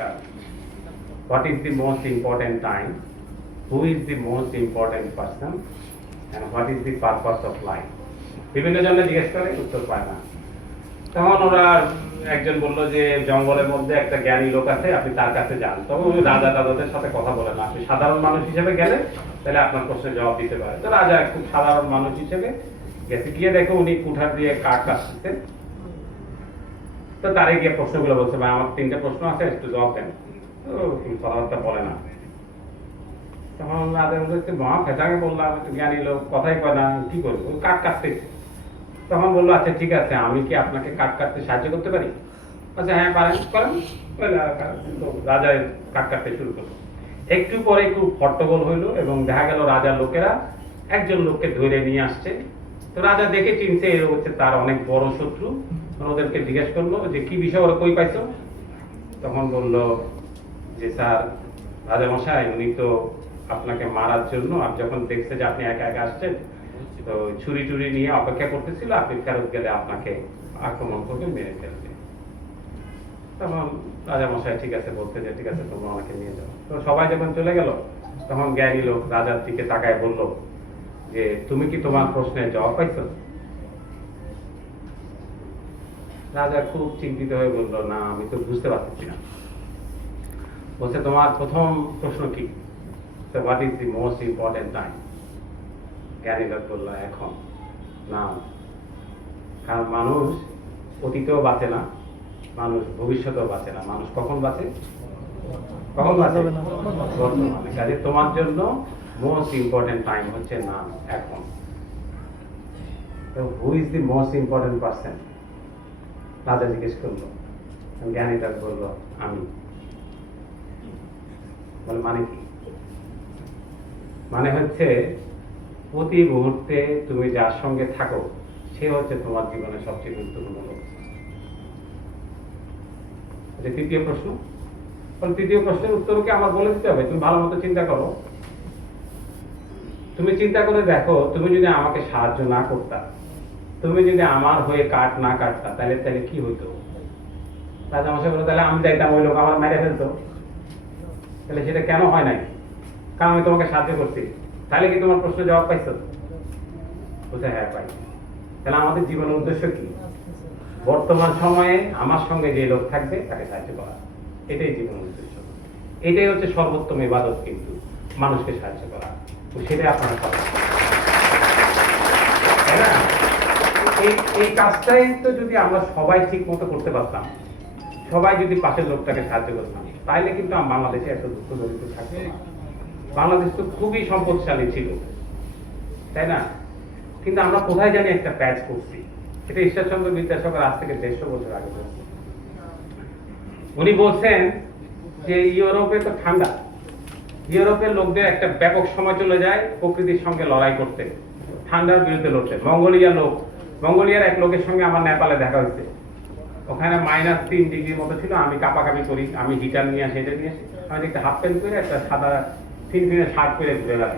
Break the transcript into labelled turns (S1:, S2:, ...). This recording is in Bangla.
S1: পরিষ্কার what is the most important time who is the most important person and what is the purpose of life বিভিন্ন জনে জিজ্ঞেস করে উত্তর পায় না। তখন ওরা একজন বলল যে, জঙ্গলের মধ্যে একটা জ্ঞানী লোক আছে, আপনি তার কাছে যান। তখন ওই রাজা দাদাদের সাথে কথা বলেন আপনি সাধারণ মানুষ হিসেবে গেলে তাহলে আপনার প্রশ্নের জবাব দিতে পারে তো রাজা খুব সাধারণ মানুষ হিসেবে গেছে। গিয়ে দেখো উনি কুঠার দিয়ে কাঠ কাটতেছেন তো তারে গিয়ে প্রশ্নগুলো বলছে, ভাই, আমার তিনটে প্রশ্ন আছে, একটু জবাব দেন। কথাবার্তা বলে না। তখন বললাম, একটু জ্ঞানী লোক, কথাই কয় না, কি করব? কাটতেছে তখন বলল আচ্ছা ঠিক আছে, আমি কি আপনাকে কাঠ কাটতে সাহায্য করতে পারি? আচ্ছা হ্যাঁ পারেন করেন রাজা কাঠ কাটতে শুরু করল। একটু পরে খুব হট্টগোল হইল এবং দেখা গেল রাজার লোকেরা একজন লোককে ধরে নিয়ে আসছে। তো রাজা দেখে চিনছে, এ হচ্ছে তার অনেক বড় শত্রু। ওদেরকে জিজ্ঞেস করল যে, কি বিষয়? ওরা কই পাইছো? তখন বলল যে, স্যার রাজা মশাই উনি তো আপনাকে মারার জন্য, আর যখন দেখছে যে আপনি একা একা আসছেন, তো ছুরি টুরি নিয়ে অপেক্ষা করতেছিল, আপনি ফেরত গেলে আপনাকে আক্রমণ করবে, মেরে ফেলবে। তখন রাজা মশাই ঠিক আছে, বলতে যে, ঠিক আছে, তোমরা আমাকে নিয়ে যাও। তো সবাই যখন চলে গেল, তখন জ্ঞানী লোক রাজার দিকে তাকায় বলল যে, তুমি কি তোমার প্রশ্নের জবাব পাইছো? রাজা খুব চিন্তিত হয়ে বলল না আমি তো বুঝতে পারতেছি না। বলছে তোমার প্রথম প্রশ্ন কি? What is the most important time জ্ঞানী বলল এখন। না। কারণ মানুষ অতীতেও বাঁচে না মানুষ ভবিষ্যতেও বাঁচে না। মানুষ কখন বাঁচে? কখন বাঁচে? বর্তমানে। কাজে তোমার জন্য মোস্ট ইম্পর্টেন্ট টাইম হচ্ছে না এখন। Who is the most important person রাজা জিজ্ঞেস করল জ্ঞানী লোক বলল, আমি। বলে মানে কি? মানে হচ্ছে, প্রতি মুহূর্তে তুমি যার সঙ্গে থাকো, সে হচ্ছে তোমার জীবনের সবচেয়ে গুরুত্বপূর্ণ লোক। তৃতীয় প্রশ্ন। তৃতীয় প্রশ্নের উত্তরকে আমার বলে দিতে হবে, তুমি ভালো মতো চিন্তা করো। তুমি চিন্তা করে দেখো, তুমি যদি আমাকে সাহায্য না করতা তুমি যদি আমার হয়ে কাট না কাটতা, তাহলে তাহলে কি হইতো রাজা মশাই বলে তাহলে আমি যাইতাম ওই লোক আমার মেরে ফেলতো। তাহলে সেটা কেন হয় নাই? কারণ আমি তোমাকে সাহায্য করছি। তাহলে কি তোমার প্রশ্ন জবাব পাইছো? বলছে হ্যাঁ পাই। তাহলে আমাদের জীবনের উদ্দেশ্য কি? বর্তমান সময়ে আমার সঙ্গে যে লোক থাকবে, তাকে সাহায্য করা। এটাই জীবনের উদ্দেশ্য। এটাই হচ্ছে সর্বোত্তম ইবাদত কিন্তু, মানুষকে সাহায্য করা। তো সেটাই আপনারা এই এই কাজটাই তো যদি আমরা সবাই ঠিক মতো করতে পারতাম, সবাই যদি পাশের লোকটাকে সাহায্য করতাম তাহলে কিন্তু বাংলাদেশে এত দুঃখ দরিদ্র। বাংলাদেশ তো খুবই সম্পদশালী ছিল, তাই না কিন্তু আমরা কোথায় জানি একটা প্যাচ করছি ঈশ্বরচন্দ্র বিদ্যাসাগর আজ থেকে দেড়শো বছর আগে। উনি বলছেন যে ইউরোপে তো ঠান্ডা, ইউরোপের লোকদের একটা ব্যাপক সময় চলে যায় প্রকৃতির সঙ্গে লড়াই করতে, ঠান্ডার বিরুদ্ধে লড়তে মঙ্গোলিয়া লোক মঙ্গোলিয়ার এক লোকের সঙ্গে আমার নেপালে দেখা হয়েছে। ওখানে মাইনাস তিন ডিগ্রির মতো ছিল, আমি কাপাকাপি করি, আমি হিটার নিয়ে আসি এটা নিয়ে আসি। আমি একটা হাফ প্যান্ট করে একটা সাদা তিন ফিনে শার্ট পরে ঘুরে লাগে